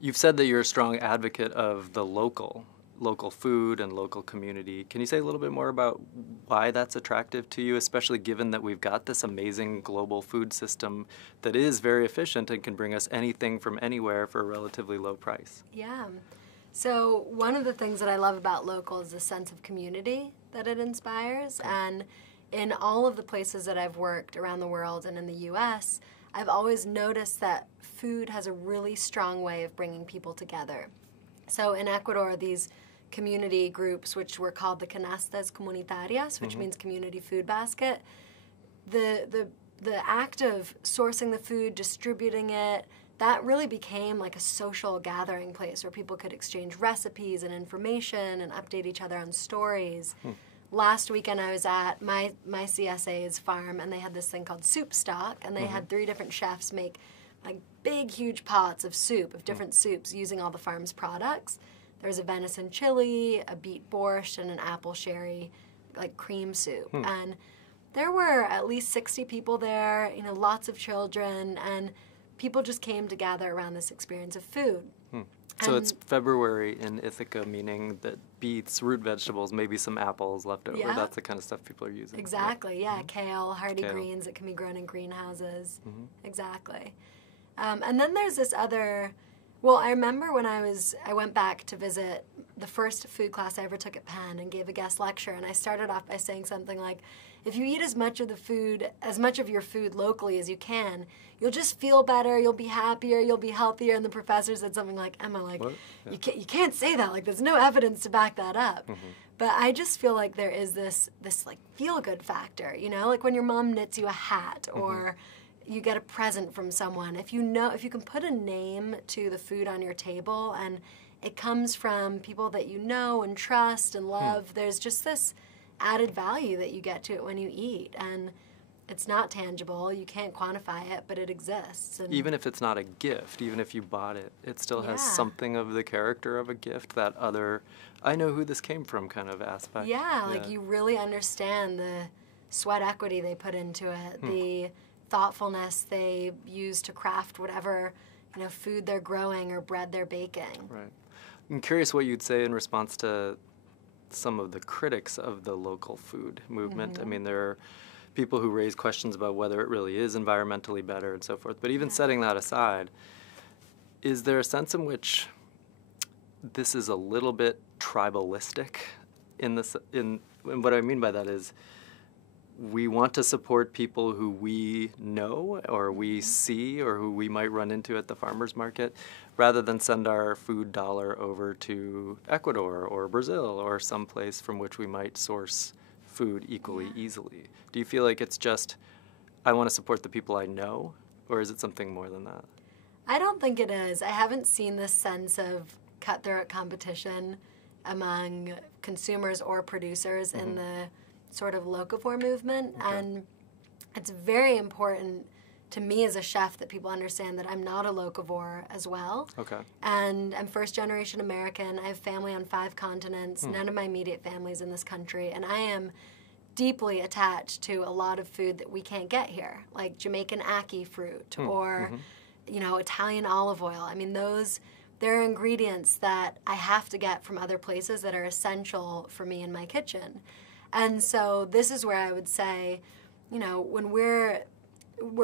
You've said that you're a strong advocate of the local food and local community. Can you say a little bit more about why that's attractive to you, especially given that we've got this amazing global food system that is very efficient and can bring us anything from anywhere for a relatively low price? Yeah. So one of the things that I love about local is the sense of community that it inspires. And in all of the places that I've worked around the world and in the U.S., I've always noticed that food has a really strong way of bringing people together. So in Ecuador, these community groups, which were called the canastas comunitarias, which means community food basket, the act of sourcing the food, distributing it, that really became like a social gathering place where people could exchange recipes and information and update each other on stories. Last weekend I was at my CSA's farm, and they had this thing called soup stock, and they had 3 different chefs make like big, huge pots of soup, of different soups, using all the farm's products. There's a venison chili, a beet borscht, and an apple sherry, like cream soup. And there were at least 60 people there, you know, lots of children, and people just came to gather around this experience of food. So it's February in Ithaca, meaning that beets, root vegetables, maybe some apples left over. Yeah. That's the kind of stuff people are using. Exactly, yeah. Kale, hardy greens that can be grown in greenhouses. Exactly. And then there's this other, well, I remember when I went back to visit the first food class I ever took at Penn and gave a guest lecture, and I started off by saying something like, if you eat as much of your food locally as you can, you'll just feel better, you'll be happier, you'll be healthier. And the professor said something like, Emma, like, you can't say that, like there's no evidence to back that up. But I just feel like there is this like feel-good factor, you know, like when your mom knits you a hat or you get a present from someone. If you can put a name to the food on your table and it comes from people that you know and trust and love, there's just this added value that you get to it when you eat. And it's not tangible, you can't quantify it, but it exists. And even if it's not a gift, even if you bought it, it still has something of the character of a gift, that other, I know who this came from kind of aspect. Yeah, like you really understand the sweat equity they put into it, the thoughtfulness they use to craft whatever, you know, food they're growing or bread they're baking. Right. I'm curious what you'd say in response to some of the critics of the local food movement. I mean, there are people who raise questions about whether it really is environmentally better and so forth. But even setting that aside, is there a sense in which this is a little bit tribalistic and what I mean by that is we want to support people who we know or we see or who we might run into at the farmer's market, rather than send our food dollar over to Ecuador or Brazil or someplace from which we might source food equally easily. Do you feel like it's just, I want to support the people I know, or is it something more than that? I don't think it is. I haven't seen this sense of cutthroat competition among consumers or producers in the sort of locavore movement. And it's very important to me as a chef that people understand that I'm not a locavore as well. And I'm first-generation American. I have family on 5 continents. None of my immediate family's in this country. And I am deeply attached to a lot of food that we can't get here, like Jamaican ackee fruit or, you know, Italian olive oil. I mean, there are ingredients that I have to get from other places that are essential for me in my kitchen. And so this is where I would say, you know, when we're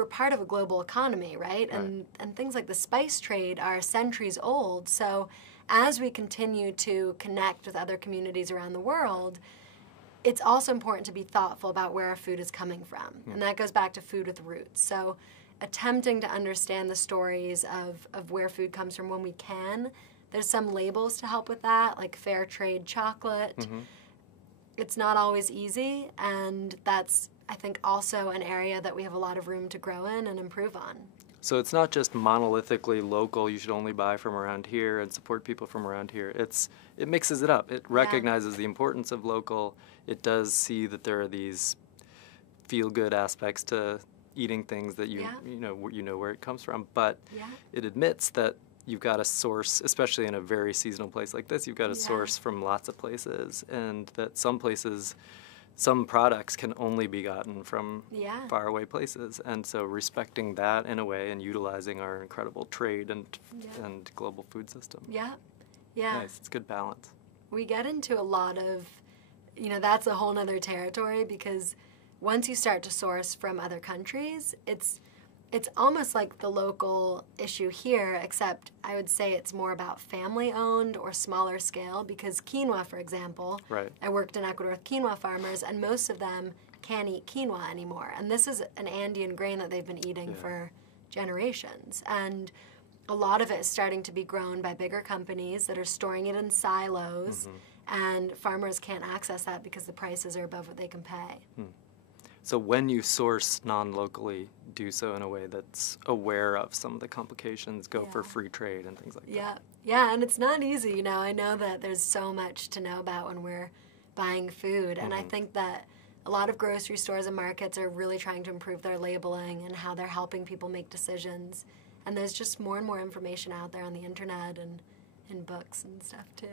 part of a global economy, right? And things like the spice trade are centuries old. So as we continue to connect with other communities around the world, it's also important to be thoughtful about where our food is coming from. And that goes back to food with roots. So attempting to understand the stories of where food comes from when we can. There's some labels to help with that, like fair trade chocolate. It's not always easy, and that's, I think, also an area that we have a lot of room to grow in and improve on. So it's not just monolithically local, you should only buy from around here and support people from around here. It mixes it up. It recognizes the importance of local. It does see that there are these feel-good aspects to eating things that you know where it comes from, but it admits that you've got to source, especially in a very seasonal place like this, you've got to source from lots of places, and that some places some products can only be gotten from Yeah. faraway places. And so respecting that in a way and utilizing our incredible trade and global food system. Yeah. Yeah. Nice. It's good balance. We get into a lot of, that's a whole nother territory, because once you start to source from other countries, it's almost like the local issue here, except I would say it's more about family-owned or smaller scale, because quinoa, for example, Right. I worked in Ecuador with quinoa farmers, and most of them can't eat quinoa anymore. And this is an Andean grain that they've been eating for generations. And a lot of it is starting to be grown by bigger companies that are storing it in silos, and farmers can't access that because the prices are above what they can pay. So when you source non-locally, do so in a way that's aware of some of the complications, go for free trade and things like that. Yeah, and it's not easy, I know that there's so much to know about when we're buying food, and I think that a lot of grocery stores and markets are really trying to improve their labeling and how they're helping people make decisions. And there's just more and more information out there on the internet and in books and stuff too.